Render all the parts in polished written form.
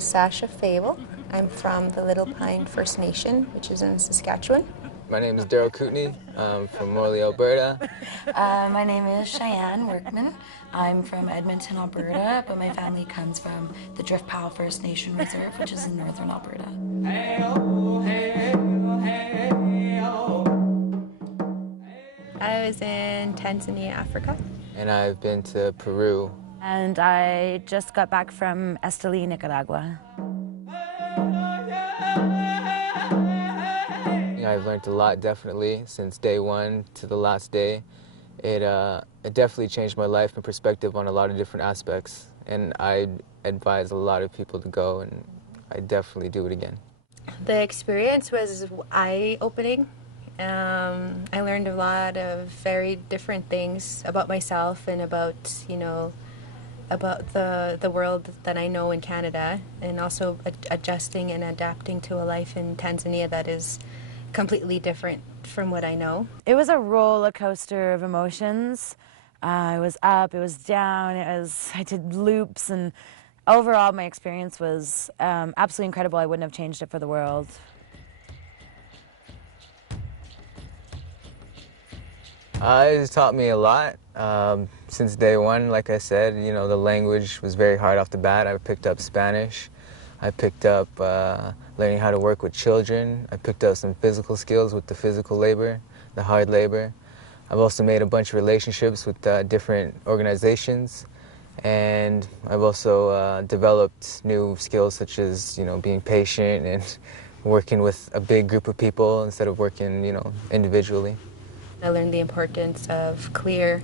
name's Sasha Fable. I'm from the Little Pine First Nation, which is in Saskatchewan. My name is Daryl Kootenay. I'm from Morley, Alberta. My name is Cheyenne Workman. I'm from Edmonton, Alberta, but my family comes from the Drift Powell First Nation Reserve, which is in northern Alberta. I was in Tanzania, Africa. And I've been to Peru. And I just got back from Esteli, Nicaragua. I've learned a lot, definitely, since day one to the last day. It definitely changed my life and perspective on a lot of different aspects. And I advise a lot of people to go, and I definitely do it again. The experience was eye-opening. I learned a lot of very different things about myself and about, about the world that I know in Canada, and also adjusting and adapting to a life in Tanzania that is completely different from what I know. It was a roller coaster of emotions. It was up, it was down, I did loops, and overall my experience was absolutely incredible. I wouldn't have changed it for the world. It's taught me a lot. Since day one, like I said, the language was very hard off the bat. I picked up Spanish. I picked up learning how to work with children. I picked up some physical skills with the physical labor, the hard labor. I've also made a bunch of relationships with different organizations. And I've also developed new skills such as, being patient and working with a big group of people instead of working, individually. I learned the importance of clear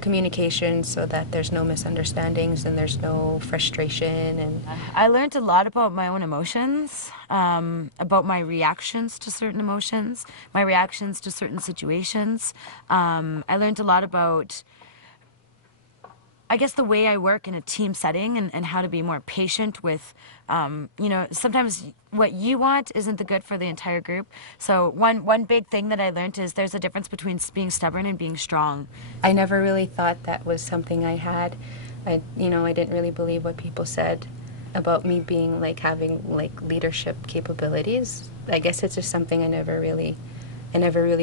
communication so that there's no misunderstandings and there's no frustration. And I learned a lot about my own emotions, about my reactions to certain emotions, my reactions to certain situations. I learned a lot about, I guess, the way I work in a team setting and how to be more patient with, sometimes what you want isn't the good for the entire group. So one big thing that I learned is there's a difference between being stubborn and being strong. I never really thought that was something I had. I didn't really believe what people said about me being having leadership capabilities. I guess it's just something I never really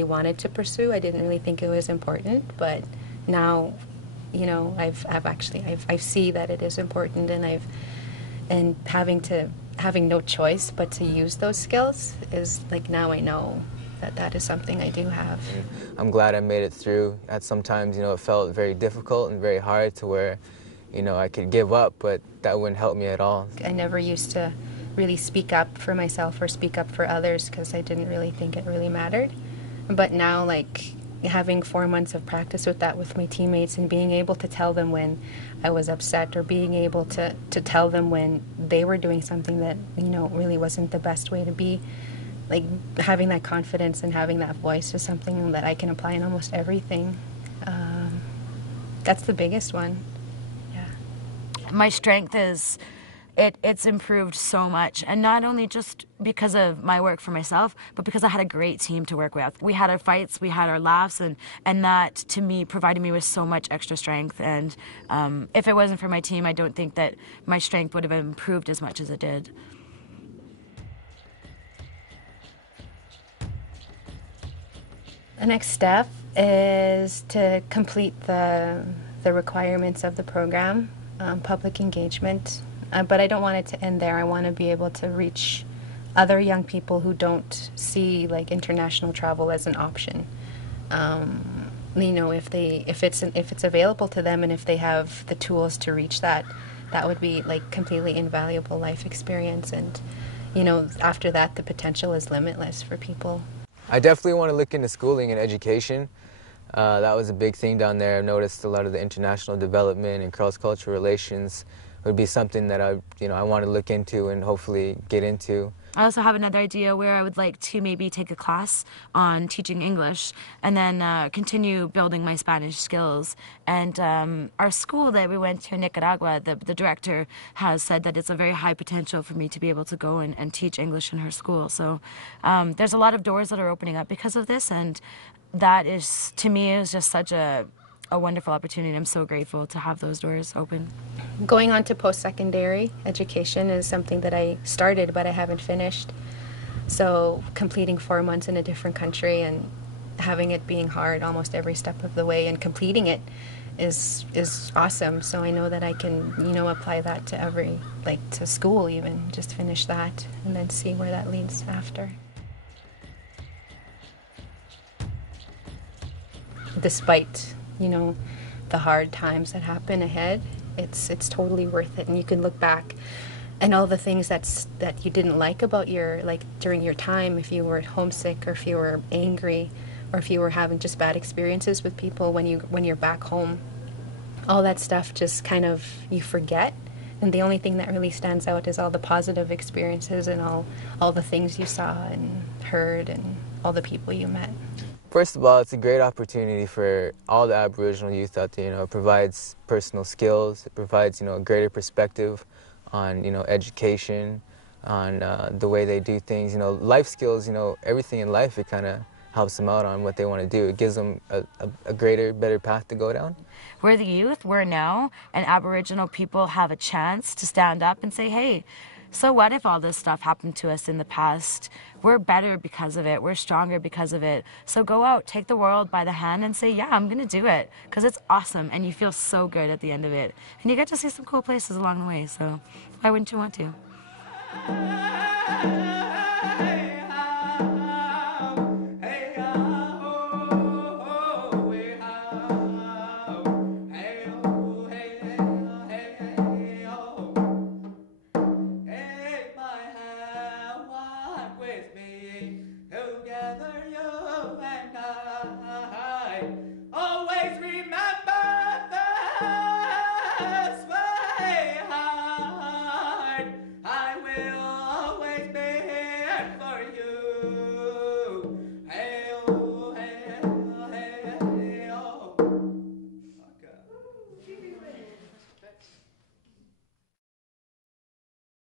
wanted to pursue. I didn't really think it was important, but now I see that it is important, and having no choice but to use those skills is now I know that is something I do have. I'm glad I made it through. At sometimes, it felt very difficult and very hard to where, I could give up, but that wouldn't help me at all. I never used to really speak up for myself or speak up for others because I didn't really think it really mattered. But now, having 4 months of practice with that with my teammates and being able to tell them when I was upset or being able to tell them when they were doing something that, really wasn't the best way to be, having that confidence and having that voice is something that I can apply in almost everything. That's the biggest one. Yeah. My strength is it's improved so much, and not only just because of my work for myself, but because I had a great team to work with. We had our fights, we had our laughs, and that to me provided me with so much extra strength. And if it wasn't for my team, I don't think that my strength would have improved as much as it did. The next step is to complete the requirements of the program, public engagement. But I don't want it to end there. I want to be able to reach other young people who don't see international travel as an option. If it's available to them and if they have the tools to reach that would be completely invaluable life experience. And after that, the potential is limitless for people. I definitely want to look into schooling and education. That was a big thing down there. I've noticed a lot of the international development and cross-cultural relations would be something that I want to look into and hopefully get into. I also have another idea where I would like to maybe take a class on teaching English and then continue building my Spanish skills. And our school that we went to in Nicaragua, the director has said that it's a very high potential for me to be able to go and teach English in her school. So there's a lot of doors that are opening up because of this, and that is, to me, is just such a a wonderful opportunity. I'm so grateful to have those doors open. Going on to post-secondary education is something that I started but I haven't finished. So completing 4 months in a different country and having it being hard almost every step of the way and completing it is awesome. So I know that I can, you know, apply that to every, like to school even, just finish that and then see where that leads after. Despite, you know, the hard times that happen ahead, it's totally worth it. And you can look back and all the things that you didn't like about your, like during your time, if you were homesick or if you were angry or if you were having just bad experiences with people when you're back home, all that stuff just kind of you forget. And the only thing that really stands out is all the positive experiences and all the things you saw and heard and all the people you met. First of all, it's a great opportunity for all the Aboriginal youth out there. You know, it provides personal skills. It provides, you know, a greater perspective on, you know, education, on the way they do things. You know, life skills. You know, everything in life. It kind of helps them out on what they want to do. It gives them a greater, better path to go down. We're the youth. We're now, and Aboriginal people have a chance to stand up and say, hey, so what if all this stuff happened to us in the past? We're better because of it. We're stronger because of it. So go out, take the world by the hand and say, yeah, I'm going to do it. Because it's awesome and you feel so good at the end of it. And you get to see some cool places along the way. So why wouldn't you want to?